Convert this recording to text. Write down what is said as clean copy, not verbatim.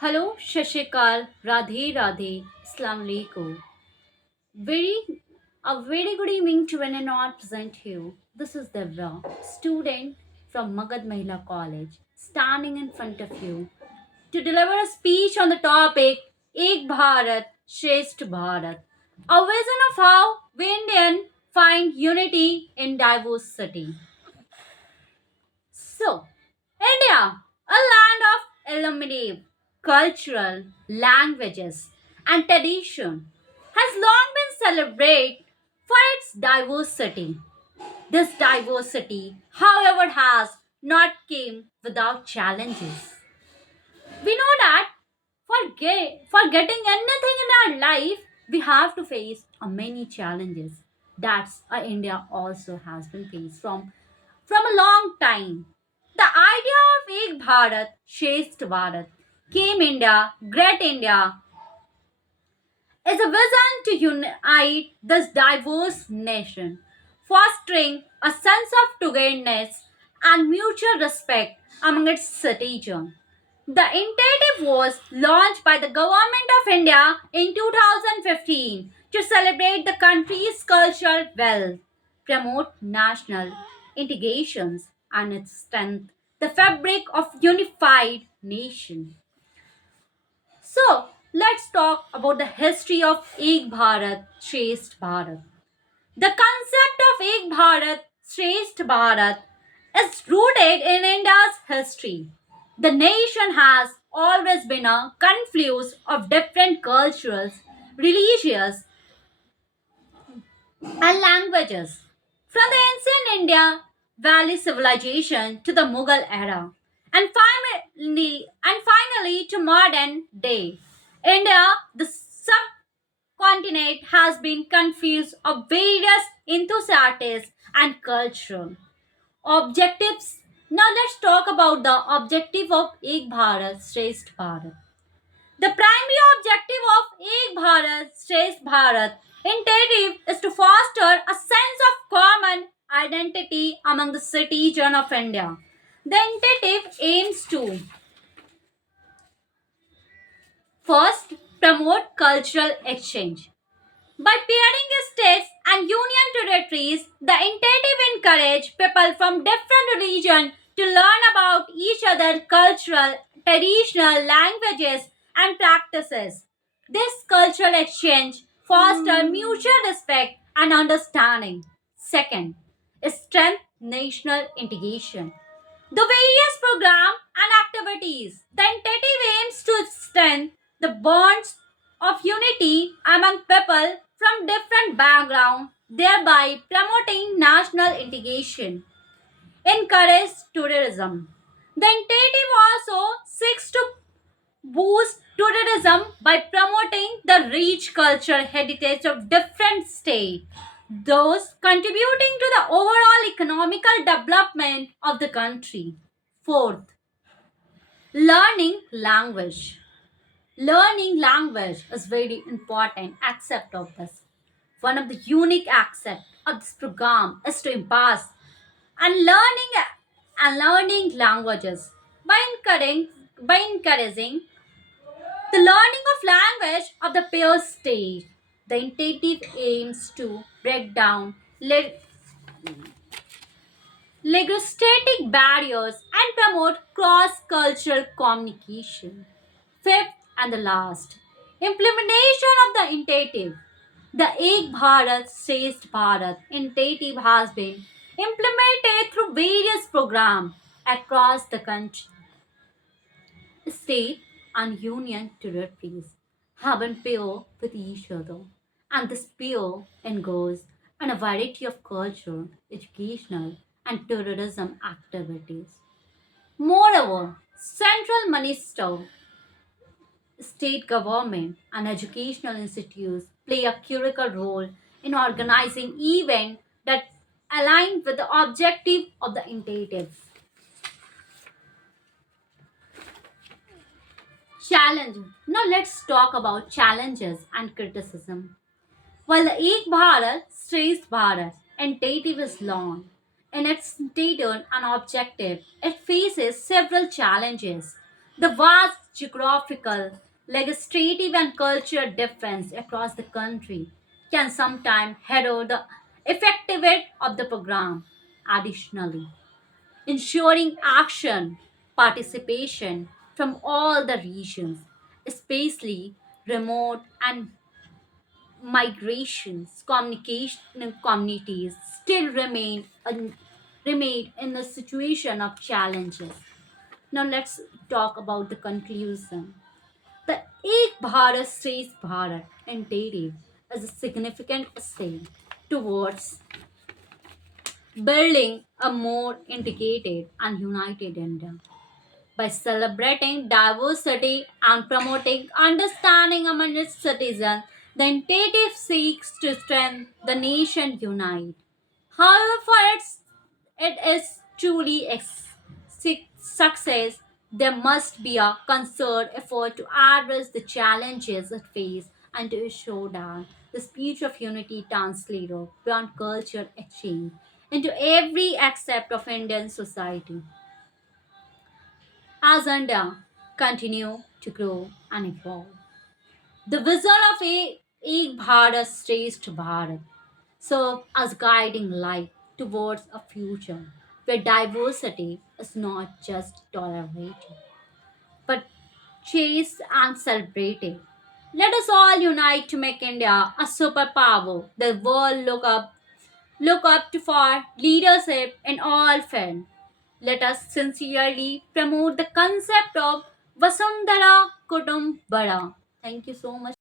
Hello, Shashikal, Radhe Radhe, Assalamu alaikum. A very good evening to anyone present here. This is Devra, student from Magad Mahila College, standing in front of you to deliver a speech on the topic Ek Bharat, Shresth Bharat, a vision of how we Indian find unity in diversity. So, India, a land of illuminative cultural languages and tradition, has long been celebrated for its diversity. This diversity, however, has not came without challenges. We know that for getting anything in our life, we have to face many challenges. That's India also has been faced from a long time. The idea of Ek Bharat, Shresth Bharat came India, Great India, is a vision to unite this diverse nation, fostering a sense of togetherness and mutual respect among its citizens. The initiative was launched by the Government of India in 2015 to celebrate the country's cultural wealth, promote national integrations, and its strength, the fabric of unified nation. So, let's talk about the history of Ek Bharat, Shresth Bharat. The concept of Ek Bharat, Shresth Bharat is rooted in India's history. The nation has always been a confluence of different cultures, religions, and languages. From the ancient India Valley civilization to the Mughal era, and finally to modern day. India, the subcontinent, has been confused of various enthusiasts and cultural objectives. Now let's talk about the objective of Ek Bharat Shresth Bharat. The primary objective of Ek Bharat Shresth Bharat initiative is to foster a sense of common identity among the citizens of India. The initiative aims to first promote cultural exchange. By pairing states and union territories, the initiative encourages people from different regions to learn about each other's cultural, traditional languages and practices. This cultural exchange fosters mutual respect and understanding. Second, strength national integration. The various programs and activities. The initiative aims to strengthen the bonds of unity among people from different backgrounds, thereby promoting national integration. Encourage tourism. The initiative also seeks to boost tourism by promoting the rich cultural heritage of different states, thus contributing to the overall economical development of the country. Fourth, learning language. Learning language is very important aspect of this. One of the unique aspects of this program is to embrace and learning languages by encouraging the learning of language of the peer state. The initiative aims to break down linguistic barriers and promote cross-cultural communication. Fifth and the last, implementation of the initiative. The Ek Bharat Shresth Bharat initiative has been implemented through various programs across the country. State and union territories have been paired with each other, and this pair engages in a variety of cultural, educational, and tourism activities. Moreover, central minister, state government, and educational institutes play a critical role in organizing events that align with the objective of the initiative. Challenge. Now let's talk about challenges and criticism. While the Ek Bharat, Shresth Bharat initiative is long in its stated and objective, it faces several challenges. The vast geographical, legislative, and cultural difference across the country can sometimes hinder the effectiveness of the program. Additionally, ensuring action participation from all the regions, especially remote and migrations communication communities still remain in a situation of challenges. Now let's talk about the conclusion. The Ek Bharat Shresth Bharat initiative is a significant step towards building a more integrated and united India. By celebrating diversity and promoting understanding among its citizens, the initiative seeks to strengthen the nation unite. However, for it is truly a success, there must be a concerted effort to address the challenges it faces and to ensure that the speech of unity translates beyond cultural exchange into every aspect of Indian society. As India continue to grow and evolve. The vision of Ek Bharat Shresth Bharat serve as guiding light towards a future where diversity is not just tolerated but chased and celebrated. Let us all unite to make India a superpower the world look up to for leadership in all fields. Let us sincerely promote the concept of Vasundhara Kutumbara. Thank you so much.